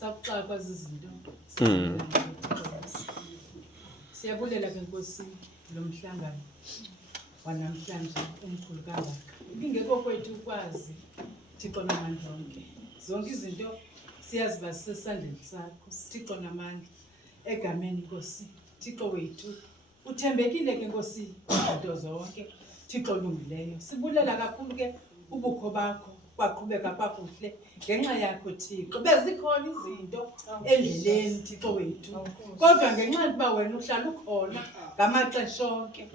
Sakuqala kwazi izinto. Siyabulela ke Nkosi lo mhlangano wanamhlanje omkhulu kangaka. Ingekho kwethu ukwazi Thixo namandla onke. Zonke izinto siyazibasa esandleni sakho. Thixo namandla egameni Nkosi. Thixo wethu uthembekile ke Nkosi izinto zonke. Thixo olungileyo. Sibulela kakhulu ke ubukho bakho kwaqhubeka kakuhle ngenxa yakho Thixo. Bezikhona izinto endleleni Thixo wethu. Kodwa ngenxa yokuba wena uhlala ukhona ngamaxesha onke.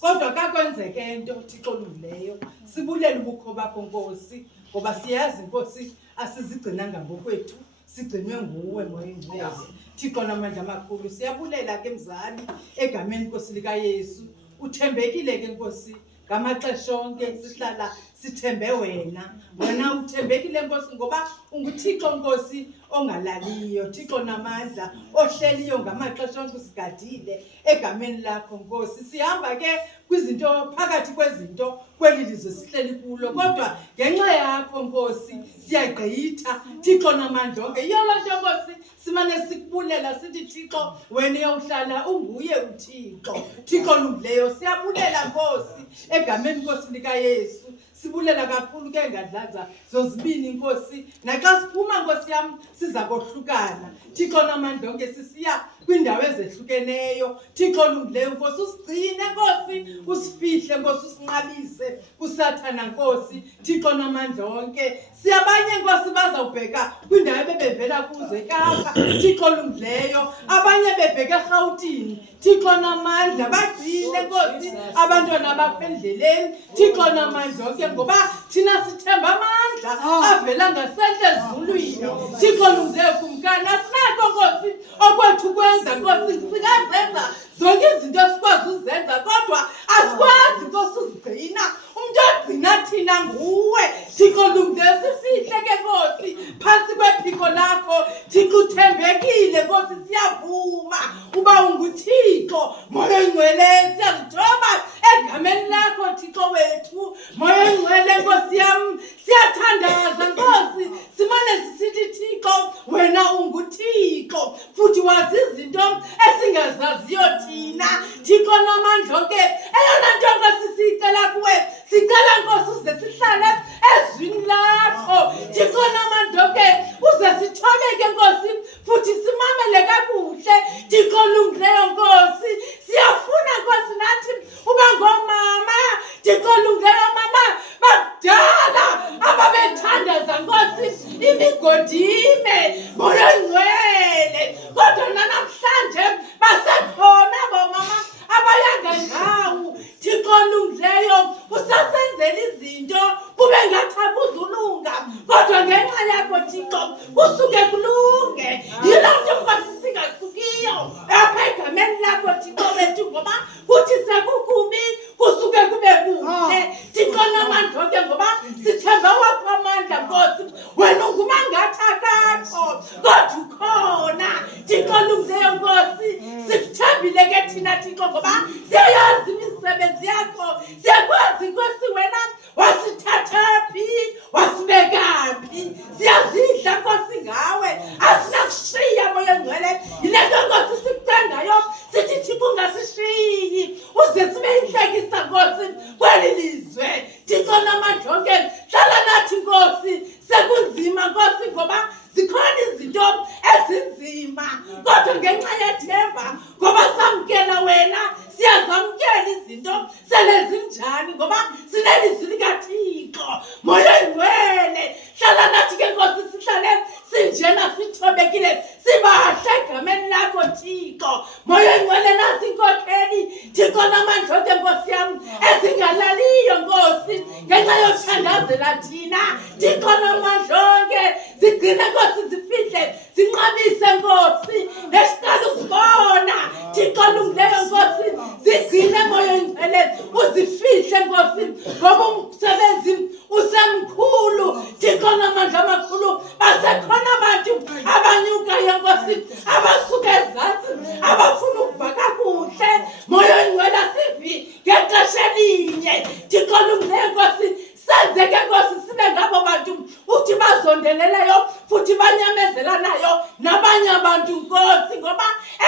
Kodwa kakwenzeke into Thixo olungileyo. Sibulela ubukho bakho Nkosi ngoba siyazi Nkosi asizigcinanga ngokwethu. Sigcinwe nguwe Moya Oyingcwele. Thixo namandla amakhulu siyabulela ke mzali egameni Nkosi lika Yesu. Uthembekile ke Nkosi ngamaxesha onke sihlala sithembe wena. Wena uthembekile Nkosi ngoba unguThixo Nkosi ongalaliyo. Thixo namandla ohleliyo ngamaxesha onke usigadile egameni lakho Nkosi. Sihamba ke kwizinto phakathi kwezinto kweli lizwe sihleli kulo. Kodwa ngenxa yakho Nkosi siyagqitha Thixo namandla onke. Yiyo loo nto Nkosi simane sikubulela sithi Thixo wena uyawuhlala unguye uThixo. Thixo olungileyo siyabulela Nkosi egameni Nkosi lika Yesu. Sibulela kakhulu ke ngadlaza zozibini Nkosi. Naxa siphuma Nkosi yam siza kohlukana. Thixo namandla onke sisiya kwindawo ezehlukeneyo. Thixo olungileyo Nkosi usigcine Nkosi, usifihle Nkosi, usinqabise kusathana Nkosi. Thixo namandla onke siyabanye Nkosi bazawubheka kwindawo ebebevela kuzo eKapa. Thixo olungileyo abanye bebheke eRhawutini. Thixo namandla bagcine Nkosi abantwana bakho endleleni. Thixo namandla onke ngoba thina sithemba amandla avela ngasentla ezulwini. Thixo olungileyo kumkani asinako Nkosi okwethu kwenza Nkosi sikazenza zonke izinto esikwazi uzenza kodwa asikwazi Nkosi uzigcina. Umuntu ogcina thina nguwe Thixo olungileyo. Sifihle ke Nkosi phansi kwephiko lakho. Thixo uthembekile Nkosi siyavuma uba unguThixo. Moya Oyingcwele siyazithoba egameni lakho Thixo wethu. Moya Oyingcwele Nkosi yam siyathandaza Nkosi simane sisithi Thixo wena unguThixo futhi wazi izinto esingazaziyo thina. Thixo namandla onke eyona nto Nkosi siyicela kuwe sicela Nkosi uze sihlale ezwini lakho. Thixo namandla onke uze sithobeke Nkosi futhi simamele kakuhle. Thixo olungileyo Nkosi siyafuna Nkosi nathi uba ngomama. Thixo olungileyo mama bakudala ababethandaza Nkosi imigodime Moya Oyingcwele. Kodwa namhlanje basekhona bomama abayanga ngawo. Thixo olungileyo usasenzela izinto kube ngathi akuzulunga kodwa ngenxa yakho Thixo kusuke kulunge. Yiloo nto Nkosi singasukiyo apha egameni lakho Thixo wethu ngoba kuthi sekukubi kusuke kube kuhle. Thixo namandla onke ngoba sithemba wakho amandla Nkosi. Wena ungumangathi akakho kodwa ukhona. Thixo olungileyo Nkosi sikuthembile ke thina Thixo ngoba siyayazi imisebenzi yakho. Siyakwazi Nkosi wena wasithathaphi wasibekaphi. Siyazidla Nkosi ngawe asinakushiya Moya Oyingcwele. Yile nto Nkosi sikuthandayo sithi Thixo ungasishiyi uze sibe yinhlekisa Nkosi kweli lizwe. Thixo namandla onke hlala nathi Nkosi. Sekunzima Nkosi ngoba zikhona izinto ezinzima kodwa ngenxa yethemba ngoba samkela wena siyazamkela izinto sele zinjani ngoba sinelizwi likaThixo. Moya Oyingcwele hlala nathi ke Nkosi sihlale sinjena sithobekile sibahle egameni lakho Thixo. Moya Oyingcwele nasi inkokheli Thixo namandla onke Nkosi yam ezingalaliyo Nkosi ngenxa yothandazela thina. Thixo namandla onke zigcine Nkosi zifihle zinqabise Nkosi nesiqala usibona. Thixo olungileyo Nkosi zigcine Moya Oyingcwele uzifihle Nkosi ngoba umsebenzi usemkhulu. Thixo namandla amakhulu basekhona abantu abanyukayo Nkosi abasuka ezantsi abafuna ukuva kakuhle. Moya Oyingcwele sivi ngexesha elinye. Thixo olungileyo Nkosi senzeke Nkosi sibe ngabo bantu uthi bazo basondeleleyo futhi banyamezelanayo nabanye abantu Nkosi, ngoba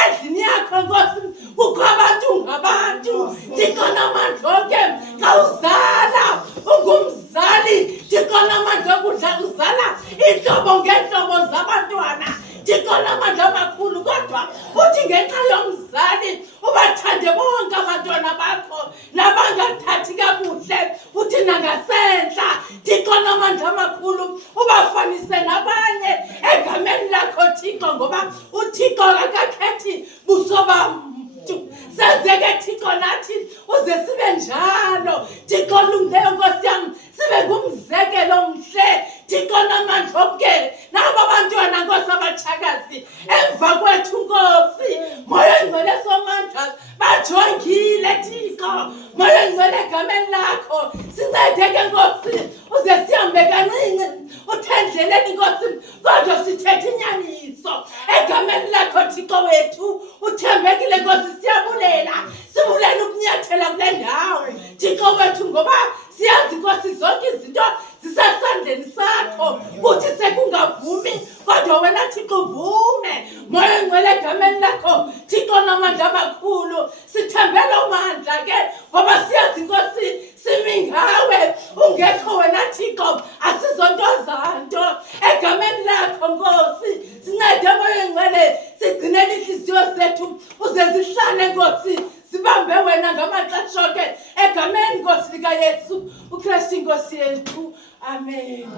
endlini yakho Nkosi kukho abantu ngabantu. Thixo namandla onke kawuzala ungumzali. Thixo namandla okudla uzala inhlobo ngeentlobo zabantwana. Thixo namandla amakhulu, kodwa uthi ngenxa yomzali ubathande bonke abantwana bakho nabangathathi kakuhle. Uthi nangasentla Thixo namandla amakhulu ubafanise nabanye egameni lakho Thixo, ngoba uThixo akakhethi buso bamntu. Senzeke Thixo nathi uze sibe njalo. Thixo olungileyo Nkosi yami, sibe ngumzekelo omhle Thixo namandla onke. Nabo abantwana Nkosi abatshakazi emva kwethu Nkosi, Moya Ngcwele somandla bajongile Thixo. Moya Ngcwele egameni lakho sincedeke Nkosi, uze sihambe kancinci uthendleleni Nkosi, kodwa sithethe inyaniso egameni lakho Thixo wethu. Uthembekile Nkosi, siyabulela, sibulela ukunyathela kule ndawo Thixo wethu, ngoba siyazi Nkosi zonke izinto zisesandleni sakho. Uthi sekungavumi kodwa wena Thixo uvume. Moya Ngcwele egameni lakho Thixo namandla amakhulu, sithembela umandla ke ngoba siyazi Nkosi simi ngawe. Ungekho wena Thixo asizontozanto egameni lakho Nkosi. Sincede Moya Ngcwele, sigcinele inhliziyo zethu uze zihlale Nkosi, sibambe wena ngamaxesha onke egameni Nkosi likaYesu uKristu Nkosi yethu. Amen.